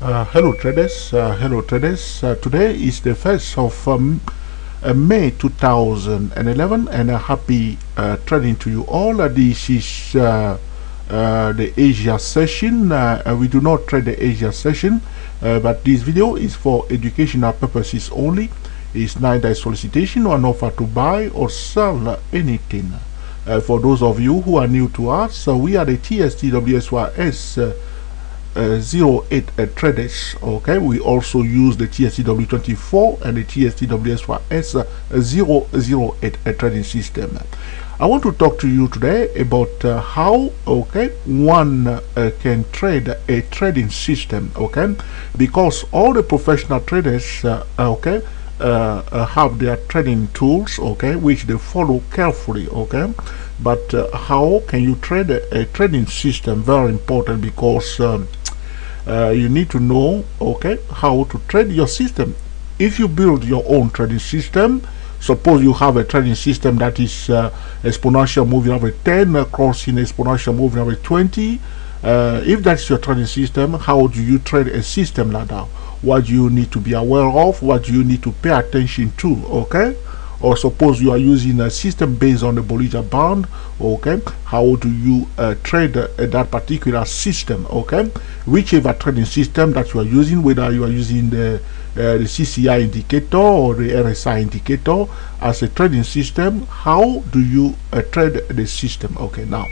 Hello traders, today is the 1st of May 2011 and happy trading to you all. This is the Asia session. We do not trade the Asia session, but this video is for educational purposes only. It's neither a solicitation or an offer to buy or sell anything. For those of you who are new to us, we are the TSTWSYS 08 traders. Okay, we also use the TSTW24 and the TSTWSYS 008 trading system. I want to talk to you today about how one can trade a trading system. Okay, because all the professional traders have their trading tools, okay, which they follow carefully. Okay, but how can you trade a trading system? Very important, because you need to know, okay, how to trade your system. If you build your own trading system, suppose you have a trading system that is exponential moving average 10 crossing exponential moving average 20. If that's your trading system, how do you trade a system like that? What do you need to be aware of? What do you need to pay attention to? Okay, or suppose you are using a system based on the Bollinger Band. Okay, how do you trade that particular system? Okay, whichever trading system that you are using, whether you are using the CCI indicator or the RSI indicator as a trading system, how do you trade the system? Okay, now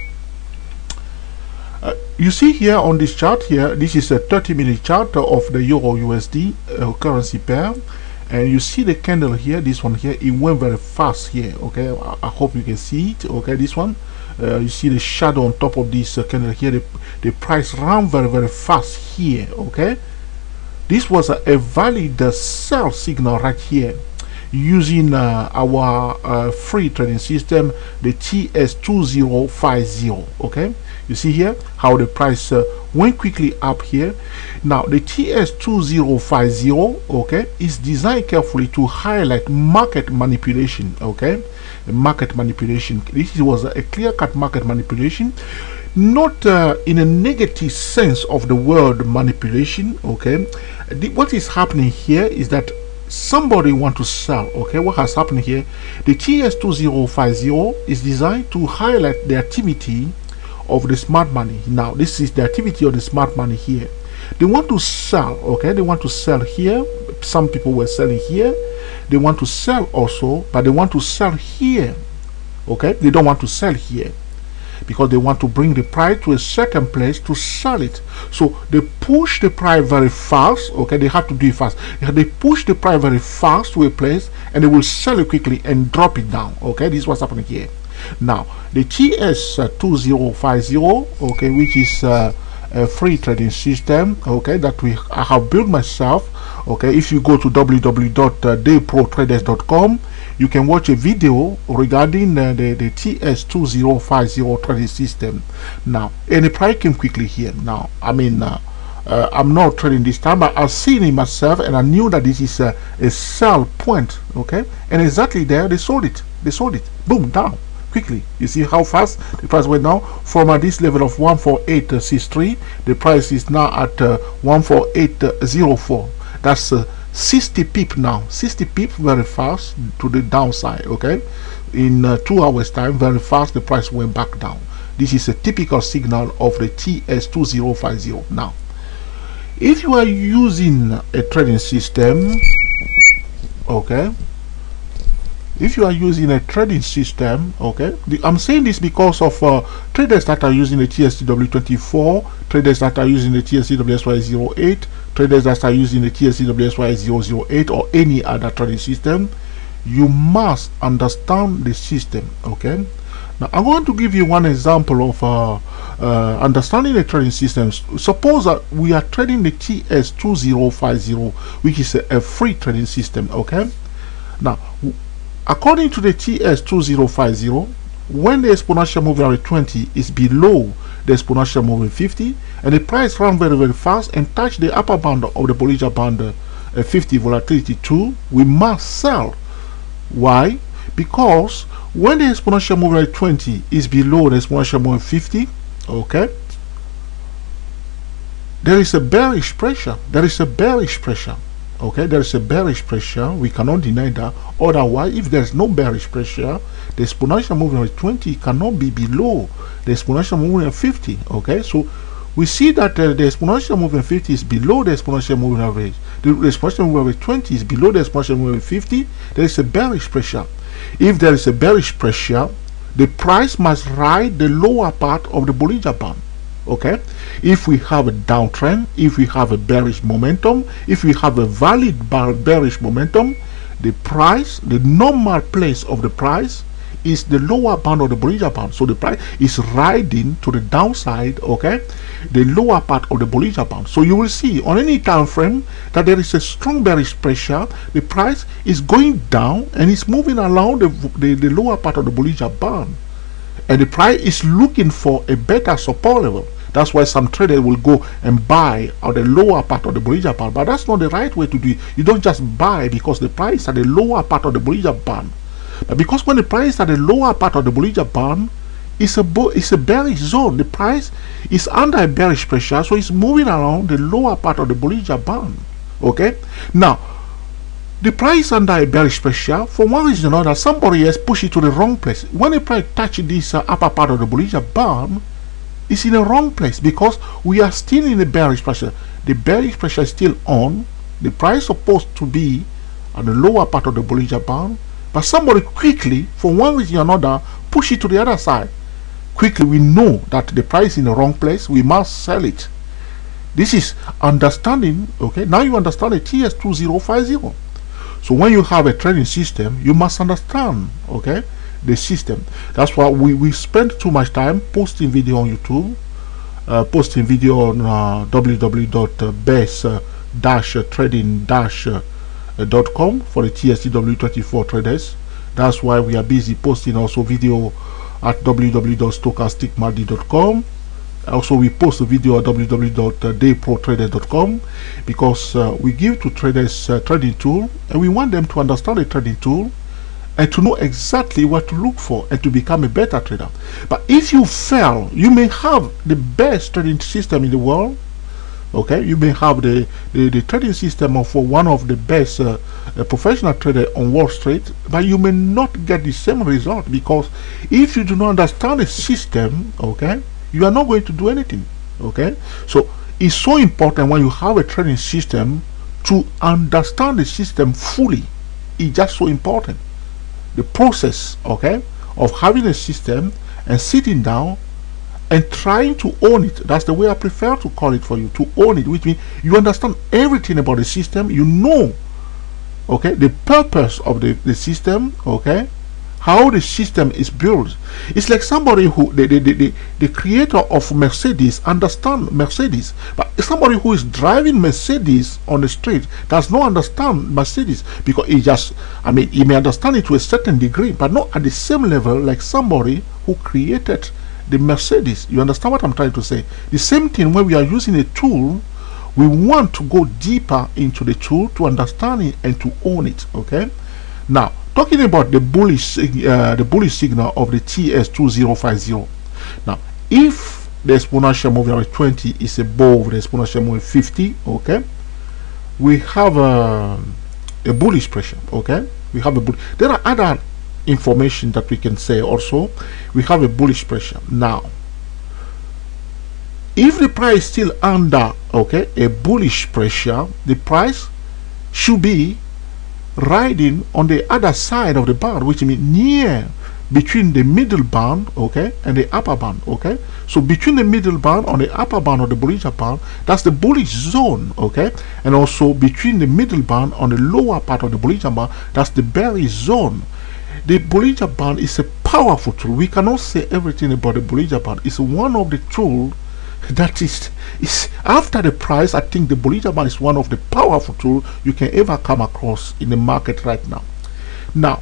you see here on this chart here, this is a 30-minute chart of the Euro USD currency pair, and you see the candle here, this one here, it went very fast here. Okay, I hope you can see it. Okay, this one, you see the shadow on top of this candle here. The price ran very fast here. Okay, this was a valid sell signal right here using our free trading system, the TS2050. Okay, you see here how the price went quickly up here. Now the TS2050, okay, is designed carefully to highlight market manipulation. Okay, market manipulation. This was a clear-cut market manipulation, not in a negative sense of the word manipulation. Okay, what is happening here is that somebody want to sell. Okay, what has happened here, the TS2050 is designed to highlight the activity of the smart money. Now this is the activity of the smart money here. They want to sell. Okay, they want to sell here. Some people were selling here. They want to sell also, but they want to sell here. Okay, they don't want to sell here because they want to bring the price to a certain place to sell it. So they push the price very fast. Okay, they have to do it fast. They push the price very fast to a place and they will sell it quickly and drop it down. Okay, this is what's happening here. Now the TS2050, okay, which is a free trading system, okay, that I have built myself. Okay, if you go to www.dayprotraders.com, you can watch a video regarding the TS2050 trading system. Now, and the price came quickly here. Now, I mean, I'm not trading this time, but I've seen it myself and I knew that this is a sell point. Okay, and exactly there they sold it. They sold it. Boom, down quickly. You see how fast the price went down from this level of 148.63. The price is now at 148.04. That's 60 pip now. 60 pip, very fast to the downside. Okay, in 2 hours time, very fast the price went back down. This is a typical signal of the TS2050. Now if you are using a trading system, okay, if you are using a trading system, okay, I'm saying this because of traders that are using the TSTW24, traders that are using the TSTWSY08, traders that are using the TSTWSY008 or any other trading system. You must understand the system. Okay, now I'm going to give you one example of understanding the trading systems. Suppose that we are trading the TS2050, which is a free trading system. Okay, now according to the TS2050, when the exponential moving average 20 is below the exponential moving 50 and the price ran very fast and touch the upper bound of the Bollinger Band 50 volatility 2, we must sell. Why? Because when the exponential moving average 20 is below the exponential moving 50, okay, there is a bearish pressure. There is a bearish pressure. Okay, there is a bearish pressure. We cannot deny that. Otherwise, if there is no bearish pressure, the exponential moving average 20 cannot be below the exponential moving average 50. Okay, so we see that the exponential moving 50 is below the exponential moving average. The exponential moving average 20 is below the exponential moving average 50. There is a bearish pressure. If there is a bearish pressure, the price must ride the lower part of the Bollinger Band. Okay, if we have a downtrend, if we have a bearish momentum, if we have a valid bearish momentum, the price, the normal place of the price is the lower band of the Bollinger Band. So the price is riding to the downside, okay, the lower part of the Bollinger Band. So you will see on any time frame that there is a strong bearish pressure. The price is going down and it's moving along the lower part of the Bollinger Band, and the price is looking for a better support level. That's why some traders will go and buy on the lower part of the Bollinger Band, but that's not the right way to do it. You don't just buy because the price is at the lower part of the Bollinger Band. But because when the price is at the lower part of the Bollinger Band, it's a bearish zone. The price is under a bearish pressure, so it's moving around the lower part of the Bollinger Band. Okay? Now, the price under a bearish pressure, for one reason or another, somebody else push it to the wrong place. When the price touches this upper part of the Bollinger Band, it's in the wrong place because we are still in the bearish pressure. The bearish pressure is still on. The price is supposed to be on the lower part of the Bollinger Band, but somebody quickly, for one reason or another, push it to the other side. Quickly, we know that the price is in the wrong place. We must sell it. This is understanding. Okay, now you understand the TS2050. So when you have a trading system, you must understand, okay, the system. That's why we spend too much time posting video on YouTube, posting video on www.best-trading-.com for the TSTW24 traders. That's why we are busy posting also video at www.stochasticmarket.com. Also, we post a video at www.dayprotraders.com because we give to traders trading tool, and we want them to understand the trading tool and to know exactly what to look for and to become a better trader. But if you fail, you may have the best trading system in the world. Okay, you may have the trading system of one of the best professional trader on Wall Street, but you may not get the same result because if you do not understand the system, okay, you are not going to do anything. Okay, so it's so important when you have a trading system to understand the system fully. It's just so important. The process, okay, of having a system and sitting down and trying to own it. That's the way I prefer to call it for you, to own it, which means you understand everything about the system. You know, okay, the purpose of the system, okay, how the system is built. It's like somebody who, the creator of Mercedes understand Mercedes, but somebody who is driving Mercedes on the street does not understand Mercedes because he just, I mean, he may understand it to a certain degree, but not at the same level like somebody who created the Mercedes. You understand what I'm trying to say? The same thing when we are using a tool, we want to go deeper into the tool to understand it and to own it. Okay, now talking about the bullish signal of the TS2050. Now, if the exponential moving average 20 is above the exponential moving 50, okay, we have a bullish pressure. Okay, we have a there are other information that we can say also. We have a bullish pressure. Now, if the price is still under, okay, a bullish pressure, the price should be riding on the other side of the band, which means near between the middle band, okay, and the upper band. Okay, so between the middle band on the upper band of the Bollinger Band, that's the bullish zone. Okay, and also between the middle band on the lower part of the Bollinger Band, that's the bearish zone. The Bollinger Band is a powerful tool. We cannot say everything about the Bollinger Band. It's one of the tools that is after the price. I think the Bollinger Band is one of the powerful tools you can ever come across in the market right now. Now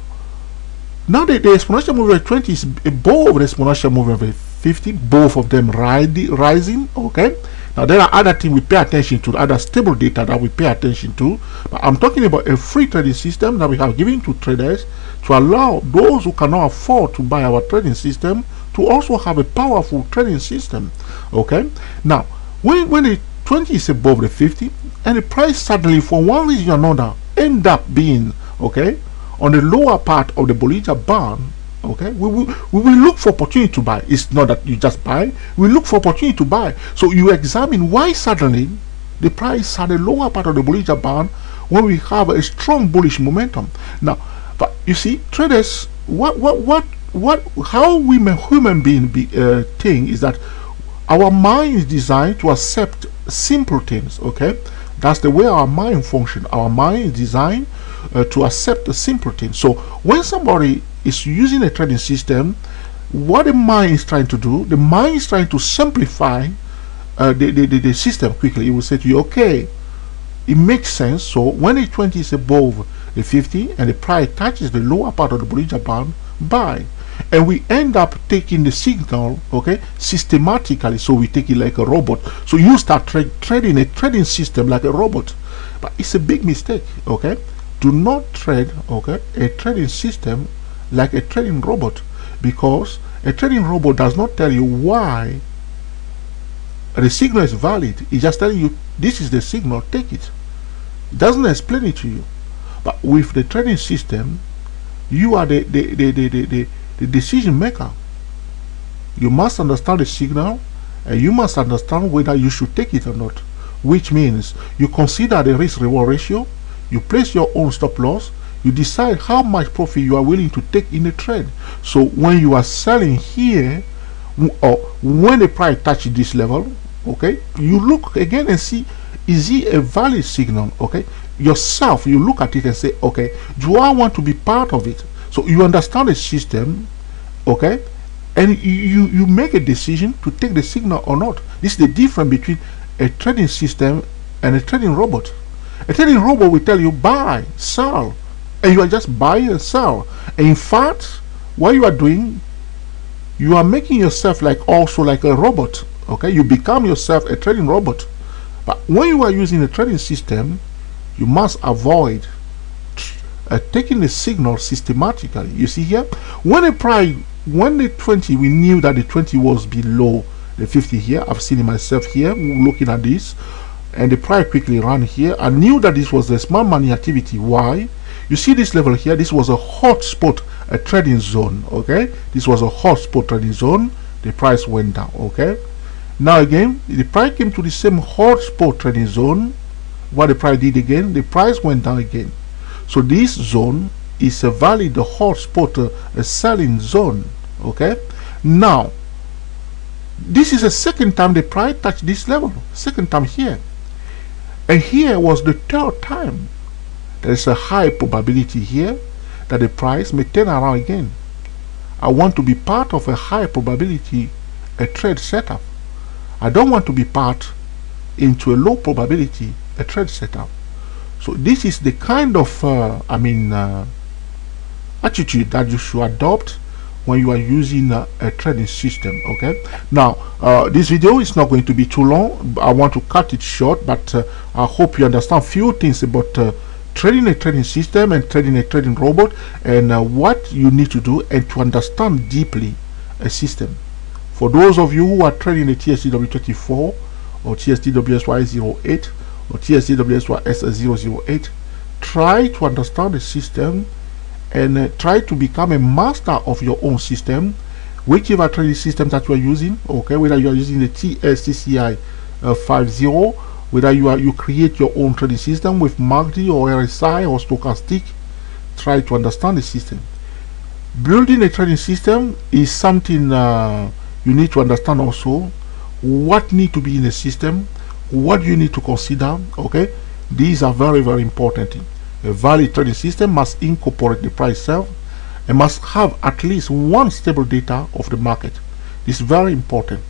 the exponential moving average 20 is above the exponential moving average 50, both of them rising. Okay, now there are other things we pay attention to, other stable data that we pay attention to, but I'm talking about a free trading system that we have given to traders to allow those who cannot afford to buy our trading system to also have a powerful trading system. Okay, now when the 20 is above the 50, and the price suddenly, for one reason or another, end up being, okay, on the lower part of the Bollinger Band, okay, we will look for opportunity to buy. It's not that you just buy, we look for opportunity to buy. So you examine why suddenly the price at the lower part of the Bollinger Band when we have a strong bullish momentum. Now, but you see, traders, how human being think is that our mind is designed to accept simple things, okay? That's the way our mind functions. Our mind is designed to accept the simple things. So when somebody is using a trading system, what the mind is trying to do, the mind is trying to simplify the system quickly. It will say to you, okay, it makes sense. So when the 20 is above the 50 and the price touches the lower part of the Bollinger Band, buy. And we end up taking the signal, okay, systematically. So we take it like a robot. So you start trading a trading system like a robot, but it's a big mistake, okay? Do not trade, okay, a trading system like a trading robot, because a trading robot does not tell you why the signal is valid. It's just telling you this is the signal, take it. It doesn't explain it to you. But with the trading system, you are the decision maker. You must understand the signal, and you must understand whether you should take it or not, which means you consider the risk-reward ratio, you place your own stop loss, you decide how much profit you are willing to take in a trade. So when you are selling here, or when the price touches this level, okay, you look again and see, is it a valid signal? Okay, yourself, you look at it and say, okay, do I want to be part of it? So you understand the system, okay, and you make a decision to take the signal or not. This is the difference between a trading system and a trading robot. A trading robot will tell you buy, sell, and you are just buying and sell. And in fact, what you are doing, you are making yourself also like a robot. Okay, you become yourself a trading robot. But when you are using a trading system, you must avoid taking the signal systematically. You see here, when the 20, we knew that the 20 was below the 50 here. I've seen it myself here looking at this, and the price quickly ran here. I knew that this was the smart money activity. Why? You see this level here, this was a hot spot, a trading zone. Okay, this was a hot spot trading zone. The price went down. Okay, now again the price came to the same hot spot trading zone. What the price did again, the price went down again. So this zone is a valid hot spot, a selling zone. Okay, now this is the second time the price touched this level, second time here, and here was the third time. There is a high probability here that the price may turn around again. I want to be part of a high probability a trade setup. I don't want to be part into a low probability a trade setup. So this is the kind of attitude that you should adopt when you are using a trading system. Okay, now this video is not going to be too long. I want to cut it short, but I hope you understand a few things about trading a trading system and trading a trading robot, and what you need to do, and to understand deeply a system. For those of you who are trading the TSTW24 or TSTWSY08 or TSTWSYS008, try to understand the system and try to become a master of your own system, whichever trading system that you are using. Okay, whether you are using the TSTCI 50, whether you create your own trading system with MACD or RSI or stochastic, try to understand the system. Building a trading system is something you need to understand also. What need to be in the system, what you need to consider. Okay, these are very, very important. A valid trading system must incorporate the price itself and must have at least one stable data of the market. This is very important.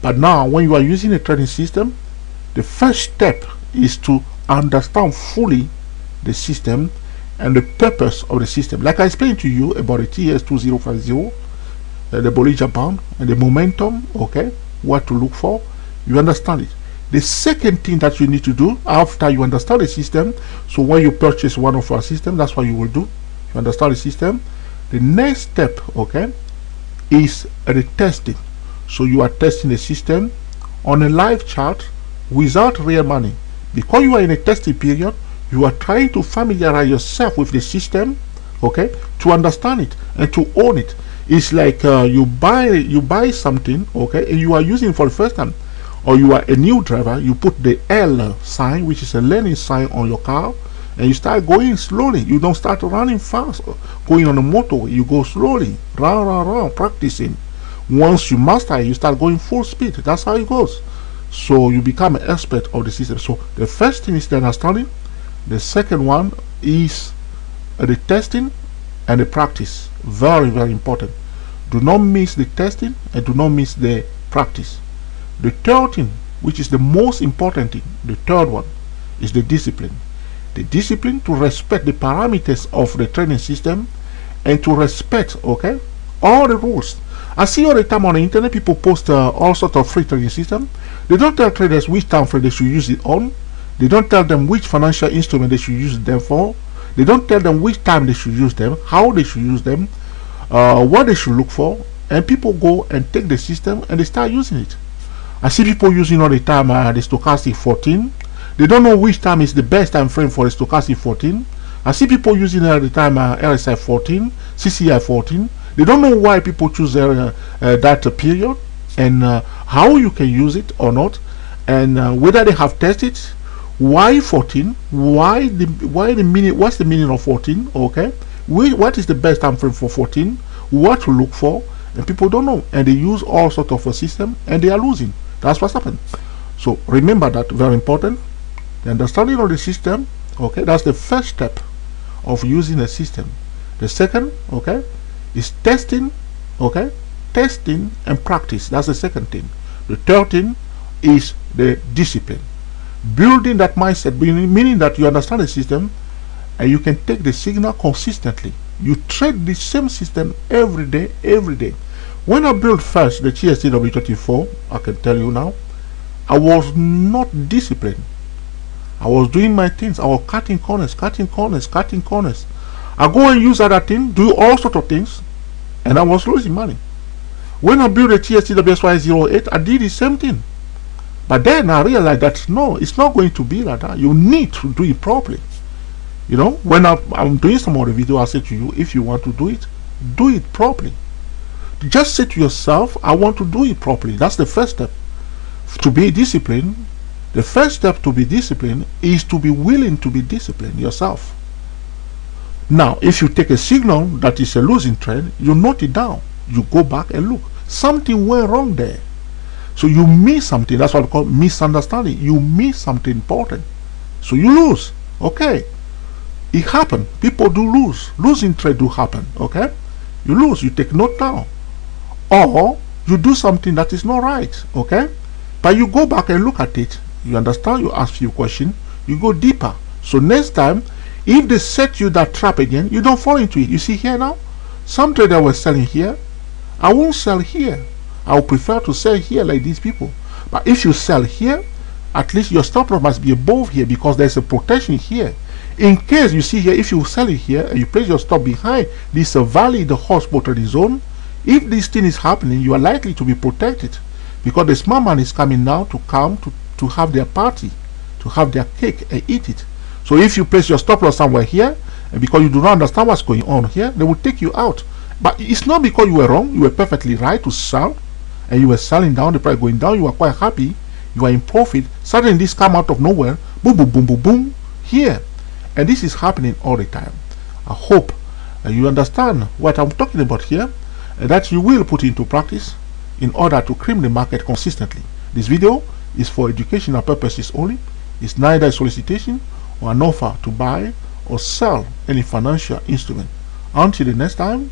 But now when you are using a trading system, the first step is to understand fully the system and the purpose of the system. Like I explained to you about the TS2050, the Bollinger Band and the momentum, okay, what to look for, you understand it. The second thing that you need to do after you understand the system, so when you purchase one of our systems, that's what you will do. You understand the system. The next step, okay, is the testing. So you are testing the system on a live chart without real money. Because you are in a testing period, you are trying to familiarize yourself with the system, okay, to understand it and to own it. It's like you buy something, okay, and you are using it for the first time, or you are a new driver. You put the L sign, which is a learning sign, on your car, and you start going slowly. You don't start running fast, going on the motorway. You go slowly, round, practicing. Once you master it, you start going full speed. That's how it goes. So you become an expert of the system. So the first thing is the understanding. The second one is the testing and the practice. Very, very important. Do not miss the testing and do not miss the practice. The third thing, which is the most important thing, the third one, is the discipline. The discipline to respect the parameters of the training system and to respect, okay, all the rules. I see all the time on the internet people post all sorts of free trading system. They don't tell traders which time frame they should use it on. They don't tell them which financial instrument they should use them for. They don't tell them which time they should use them, how they should use them, what they should look for. And people go and take the system and they start using it. I see people using all the time the stochastic 14. They don't know which time is the best time frame for the stochastic 14. I see people using all the time RSI 14, CCI 14. They don't know why people choose that period and how you can use it or not, and whether they have tested. Why 14? Why the meaning? What's the meaning of 14? Okay, what is the best time frame for 14? What to look for? And people don't know, and they use all sorts of a system, and they are losing. That's what's happened. So remember that, very important. The understanding of the system, okay, that's the first step of using a system. The second, okay, is testing, okay, testing and practice. That's the second thing. The third thing is the discipline. Building that mindset, meaning that you understand the system and you can take the signal consistently. You trade the same system every day. When I built first the TSTW24, I can tell you now, I was not disciplined. I was doing my things. I was cutting corners. I go and use other things, do all sorts of things, and I was losing money. When I built the TSTWSY08, I did the same thing. But then I realized that no, it's not going to be like that. You need to do it properly. You know, when I'm doing some other video, I say to you, if you want to do it properly. Just say to yourself, I want to do it properly. That's the first step. To be disciplined, the first step to be disciplined is to be willing to be disciplined yourself. Now, if you take a signal that is a losing trend, you note it down. You go back and look. Something went wrong there. So you miss something. That's what I call misunderstanding. You miss something important. So you lose. Okay. It happened. People do lose. Losing trade do happen. Okay. You lose. You take note down. Or you do something that is not right. Okay. But you go back and look at it. You understand. You ask few questions. You go deeper. So next time, if they set you that trap again, you don't fall into it. You see here now? Some traders were selling here. I won't sell here. I would prefer to sell here like these people. But if you sell here, at least your stop loss must be above here because there's a protection here. In case you see here, if you sell it here and you place your stop behind this valid hotspot trading zone, if this thing is happening, you are likely to be protected because the smart man is coming now to have their party, to have their cake and eat it. So if you place your stop loss somewhere here, and because you do not understand what's going on here, they will take you out. But it's not because you were wrong. You were perfectly right to sell, and you were selling down, the price going down. You are quite happy. You are in profit. Suddenly this come out of nowhere. Boom, boom, boom, boom, boom. Here. And this is happening all the time. I hope you understand what I'm talking about here, and that you will put into practice in order to cream the market consistently. This video is for educational purposes only. It's neither a solicitation or an offer to buy or sell any financial instrument. Until the next time,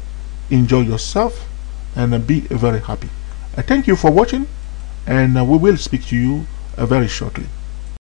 enjoy yourself and be very happy. Thank you for watching, and we will speak to you very shortly.